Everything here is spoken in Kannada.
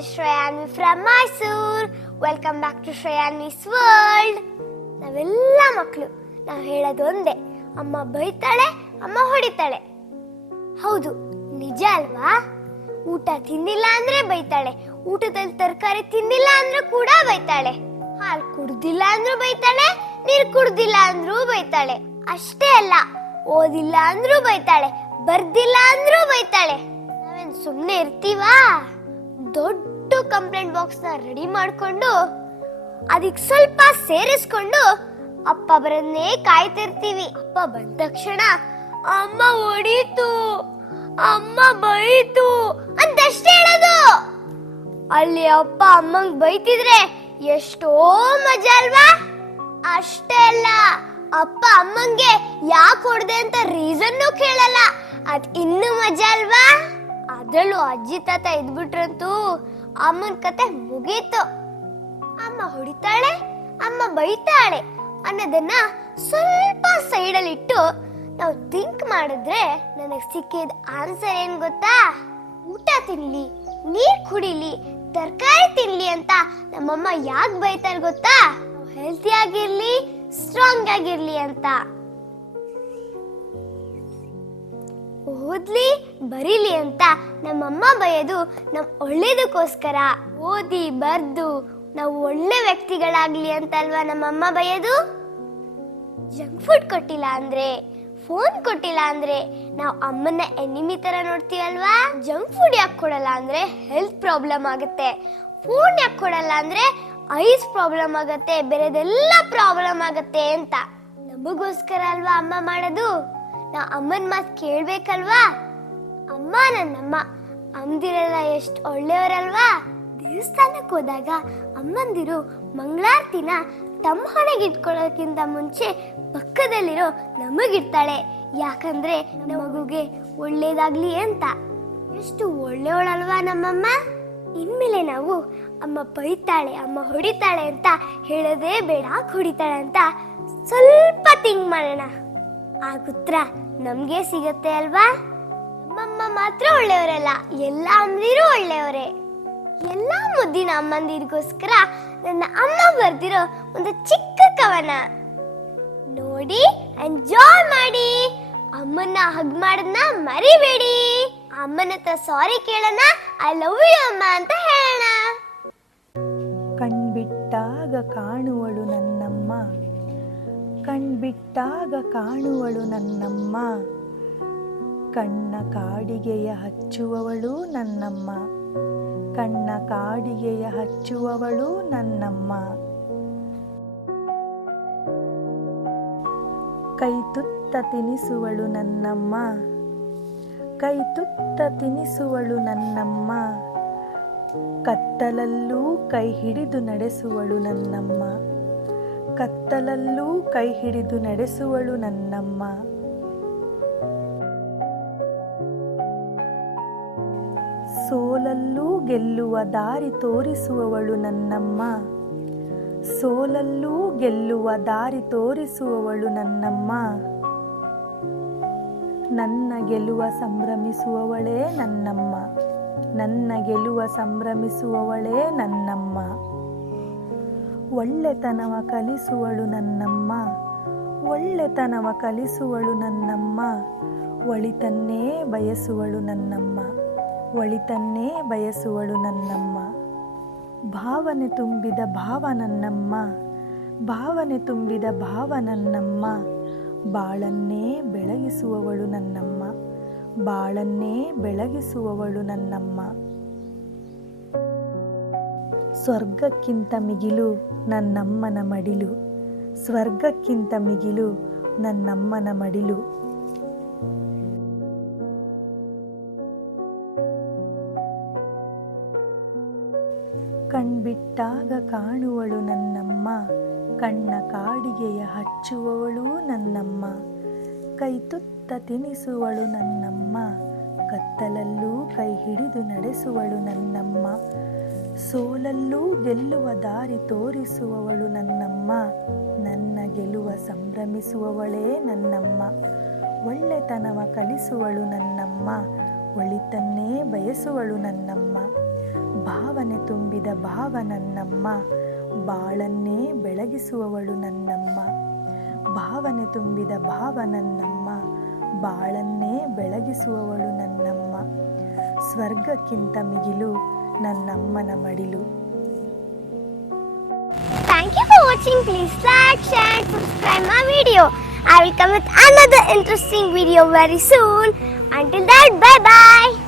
is Shreyani from Mysore. Welcome back to Shreyani's world ನಾವೆಲ್ಲ ಮಕ್ಕಳು, ನಾವು ಹೇಳೋದು ಒಂದೇ. ಅಮ್ಮ ಬೈತಾಳೆ, ಅಮ್ಮ ಹೊಡಿತಾಳೆ. ಹೌದು, ನಿಜ ಅಲ್ವಾ? ಊಟ ತಿಂದಿಲ್ಲ ಅಂದ್ರೆ ಬೈತಾಳೆ. ಊಟದಲ್ಲಿ ತರಕಾರಿ ತಿಂದಿಲ್ಲ ಅಂದ್ರೂ ಕೂಡ ಬೈತಾಳೆ. ಹಾಲು ಕುಡ್ದಿಲ್ಲ ಅಂದ್ರೂ ಬೈತಾಳೆ, ನೀರು ಕುಡ್ದಿಲ್ಲ ಅಂದ್ರೂ ಬೈತಾಳೆ. ಅಷ್ಟೇ ಅಲ್ಲ, ಓದಿಲ್ಲ ಅಂದ್ರೂ ಬೈತಾಳೆ, ಬರ್ದಿಲ್ಲ ಅಂದ್ರೂ ಬೈತಾಳೆ. ನಾವೇನ್ ಸುಮ್ಮನೆ ಇರ್ತೀವಾ? ಕಂಪ್ಲೇಂಟ್ ಬಾಕ್ಸ್ ರೆಡಿ ಮಾಡ್ಕೊಂಡು ಅದಕ್ಕೆ ಸ್ವಲ್ಪ ಸೇರಿಸ್ಕೊಂಡು ಅಪ್ಪ ಬರನ್ನೇ ಕಾಯ್ತಿರ್ತೀವಿ ಅಪ್ಪ ಬಂದ ತಕ್ಷಣ, ಅಮ್ಮ ಹೊಡೀತು, ಅಮ್ಮ ಬೈತು ಅಂತಷ್ಟೇ ಹೇಳೋದು. ಅಲ್ಲಿ ಅಪ್ಪ ಅಮ್ಮಂಗ್ ಬೈತಿದ್ರೆ ಎಷ್ಟೋ ಮಜಾ ಅಲ್ವಾ? ಅಷ್ಟೇ ಅಲ್ಲ, ಅಪ್ಪ ಅಮ್ಮಂಗೆ ಯಾಕೆ ಹೊಡೆದೆ ಅಂತ ರೀಸನ್ನು ಕೇಳಲ್ಲ. ಅದ್ ಇನ್ನು ಮಜಾ ಅಲ್ವಾ? ಅದರಲ್ಲೂ ಅಜ್ಜಿ ತಾತ ಇದ್ಬಿಟ್ರಂತೂ ಅಮ್ಮನ ಕತೆ ಮುಗೀತು. ಅಮ್ಮ ಹೊಡಿತಾಳೆ, ಅಮ್ಮ ಬೈತಾಳೆ ಅನ್ನೋದನ್ನ ಸ್ವಲ್ಪ ಸೈಡಲ್ಲಿ ಇಟ್ಟು ನಾವು ಥಿಂಕ್ ಮಾಡಿದ್ರೆ ನನಗೆ ಸಿಕ್ಕಿದ ಆನ್ಸರ್ ಏನ್ ಗೊತ್ತಾ? ಊಟ ತಿನ್ಲಿ, ನೀರ್ ಕುಡಿಲಿ, ತರಕಾರಿ ತಿನ್ಲಿ ಅಂತ ನಮ್ಮಮ್ಮ ಯಾಕೆ ಬೈತಾರೆ ಗೊತ್ತಾ? ಹೆಲ್ತಿ ಆಗಿರ್ಲಿ ಸ್ಟ್ರಾಂಗ್ ಆಗಿರ್ಲಿ ಅಂತ. ಓದ್ಲಿ, ಬರೀಲಿ ಅಂತ ನಮ್ಮಮ್ಮ ಬಯದು ನಮ್ ಒಳ್ಳೇದಕ್ಕೋಸ್ಕರ ಓದಿ ಬರ್ದು ನಾವು ಒಳ್ಳೆ ವ್ಯಕ್ತಿಗಳಾಗ್ಲಿ ಅಂತಲ್ವಾ ನಮ್ಮಮ್ಮ ಬಯದು? ಜಂಕ್ ಫುಡ್ ಕೊಟ್ಟಿಲ್ಲ ಅಂದ್ರೆ, ಫೋನ್ ಕೊಟ್ಟಿಲ್ಲ ಅಂದ್ರೆ ನಾವು ಅಮ್ಮನ ಎನಿಮಿ ತರ ನೋಡ್ತೀವಲ್ವಾ? ಜಂಕ್ ಫುಡ್ ಯಾಕೆ ಕೊಡಲ್ಲ ಅಂದ್ರೆ ಹೆಲ್ತ್ ಪ್ರಾಬ್ಲಮ್ ಆಗುತ್ತೆ. ಫೋನ್ ಯಾಕೆ ಕೊಡಲ್ಲ ಅಂದ್ರೆ ಐಸ್ ಪ್ರಾಬ್ಲಮ್ ಆಗುತ್ತೆ, ಬೇರೆದೆಲ್ಲ ಪ್ರಾಬ್ಲಮ್ ಆಗುತ್ತೆ ಅಂತ. ನಮಗೋಸ್ಕರ ಅಲ್ವಾ ಅಮ್ಮ ಮಾಡೋದು? ನಾವು ಅಮ್ಮನ ಮಾತು ಕೇಳ್ಬೇಕಲ್ವಾ? ಅಮ್ಮ ನನ್ನಮ್ಮ ಅಮ್ಮದಿರೆಲ್ಲ ಎಷ್ಟು ಒಳ್ಳೆಯವರಲ್ವಾ? ದೇವಸ್ಥಾನಕ್ಕೆ ಹೋದಾಗ ಅಮ್ಮಂದಿರು ಮಂಗಳಾರತಿನ ತಮ್ಮ ಹೊಣೆಗೆ ಇಟ್ಕೊಳ್ಳೋಕ್ಕಿಂತ ಮುಂಚೆ ಪಕ್ಕದಲ್ಲಿರೋ ನಮಗಿಡ್ತಾಳೆ. ಯಾಕಂದ್ರೆ ನಮ್ಮ ಮಗುಗೆ ಒಳ್ಳೇದಾಗ್ಲಿ ಅಂತ. ಎಷ್ಟು ಒಳ್ಳೆಯವಳಲ್ವಾ ನಮ್ಮಮ್ಮ? ಇನ್ಮೇಲೆ ನಾವು ಅಮ್ಮ ಬೈತಾಳೆ, ಅಮ್ಮ ಹೊಡಿತಾಳೆ ಅಂತ ಹೇಳೋದೇ ಬೇಡ ಹೊಡಿತಾಳೆ ಅಂತ ಸ್ವಲ್ಪ ಥಿಂಕ್ ಮಾಡೋಣ. ಆ ಉತ್ತರ ನಮ್ಗೆ ಸಿಗತ್ತೆ ಅಲ್ವಾ? ನಮ್ಮಮ್ಮ ಮಾತ್ರ ಒಳ್ಳೆಯವರಲ್ಲ, ಎಲ್ಲ ಅಮ್ಮಂದಿರು ಒಳ್ಳೆಯವರೇ. ಎಲ್ಲ ಮುದ್ದಿನ ಅಮ್ಮಂದಿರಿಗೋಸ್ಕರ ನನ್ನ ಅಮ್ಮ ಬರ್ದಿರೋ ಒಂದು ಚಿಕ್ಕ ಕವನ. ನೋಡಿ ಎಂಜಾಯ್ ಮಾಡಿ. ಅಮ್ಮನ್ನ ಹಗ್ ಮಾಡೋದನ್ನ ಮರಿಬೇಡಿ. ಅಮ್ಮನ ಹತ್ರ ಸಾರಿ ಕೇಳೋಣ ಐ ಲವ್ ಯು ಅಮ್ಮ ಅಂತ ಹೇಳೋಣ. ಕಣ್ಬಿಟ್ಟಾಗ ಕಾಣುವಳು ನನ್ನಮ್ಮ ಕಣ್ಬಿಟ್ಟಾಗ ಕಾಣುವಳು ನನ್ನಮ್ಮ. ಕಣ್ಣ ಕಾಡಿಗೆಯ ಹಚ್ಚುವವಳು ನನ್ನಮ್ಮ. ಕಣ್ಣ ಕಾಡಿಗೆಯ ಹಚ್ಚುವವಳು ನನ್ನಮ್ಮ. ಕೈ ತುತ್ತ ತಿನಿಸುವಳು ನನ್ನಮ್ಮ. ಕೈ ತುತ್ತ ತಿನಿಸುವಳು ನನ್ನಮ್ಮ. ಕತ್ತಲಲ್ಲೂ ಕೈ ಹಿಡಿದು ನಡೆಸುವಳು ನನ್ನಮ್ಮ. ಕತ್ತಲಲ್ಲೂ ಕೈ ಹಿಡಿದು ನಡೆಸುವಳು ನನ್ನಮ್ಮ. ಸೋಲಲ್ಲೂ ಗೆಲ್ಲುವ ದಾರಿ ತೋರಿಸುವವಳು ನನ್ನಮ್ಮ. ಸೋಲಲ್ಲೂ ಗೆಲ್ಲುವ ದಾರಿ ತೋರಿಸುವವಳು ನನ್ನಮ್ಮ. ನನ್ನ ಗೆಲುವ ಸಂಭ್ರಮಿಸುವವಳೇ ನನ್ನಮ್ಮ. ನನ್ನ ಗೆಲುವ ಸಂಭ್ರಮಿಸುವವಳೇ ನನ್ನಮ್ಮ. ಒಳ್ಳೆತನವ ಕಲಿಸುವಳು ನನ್ನಮ್ಮ. ಒಳ್ಳೆತನವ ಕಲಿಸುವಳು ನನ್ನಮ್ಮ. ಒಳಿತನ್ನೇ ಬಯಸುವಳು ನನ್ನಮ್ಮ. ಒಳಿತನ್ನೇ ಬಯಸುವಳು ನನ್ನಮ್ಮ. ಭಾವನೆ ತುಂಬಿದ ಭಾವ ನನ್ನಮ್ಮ. ಭಾವನೆ ತುಂಬಿದ ಭಾವ ನನ್ನಮ್ಮ. ಬಾಳನ್ನೇ ಬೆಳಗಿಸುವವಳು ನನ್ನಮ್ಮ. ಬಾಳನ್ನೇ ಬೆಳಗಿಸುವವಳು ನನ್ನಮ್ಮ. ಸ್ವರ್ಗಕ್ಕಿಂತ ಮಿಗಿಲು ನನ್ನಮ್ಮನ ಮಡಿಲು. ಸ್ವರ್ಗಕ್ಕಿಂತ ಮಿಗಿಲು ನನ್ನಮ್ಮನ ಮಡಿಲು. ಕಣ್ಬಿಟ್ಟಾಗ ಕಾಣುವಳು ನನ್ನಮ್ಮ, ಕಣ್ಣ ಕಾಡಿಗೆಯ ಹಚ್ಚುವವಳು ನನ್ನಮ್ಮ. ಕೈ ತುತ್ತ ತಿನಿಸುವಳು ನನ್ನಮ್ಮ, ಕತ್ತಲಲ್ಲೂ ಕೈ ಹಿಡಿದು ನಡೆಸುವಳು ನನ್ನಮ್ಮ. ಸೋಲಲ್ಲೂ ಗೆಲ್ಲುವ ದಾರಿ ತೋರಿಸುವವಳು ನನ್ನಮ್ಮ. ನನ್ನ ಗೆಲುವ ಸಂಭ್ರಮಿಸುವವಳೇ ನನ್ನಮ್ಮ. ಒಳ್ಳೆತನವ ಕಲಿಸುವಳು ನನ್ನಮ್ಮ. ಒಳಿತನ್ನೇ ಬಯಸುವಳು ನನ್ನಮ್ಮ. ಭಾವನೆ ತುಂಬಿದ ಭಾವ ನನ್ನಮ್ಮ. ಬಾಳನ್ನೇ ಬೆಳಗಿಸುವವಳು ನನ್ನಮ್ಮ. ಭಾವನೆ ತುಂಬಿದ ಭಾವ ನನ್ನಮ್ಮ. ಬಾಳನ್ನೇ ಬೆಳಗಿಸುವವಳು ನನ್ನಮ್ಮ. ಸ್ವರ್ಗಕ್ಕಿಂತ ಮಿಗಿಲು ನನ್ನಮ್ಮನ ಮಡಿಲು Thank you for watching. Please like, share, and subscribe my video. I will come with another interesting video very soon. Until that, bye bye.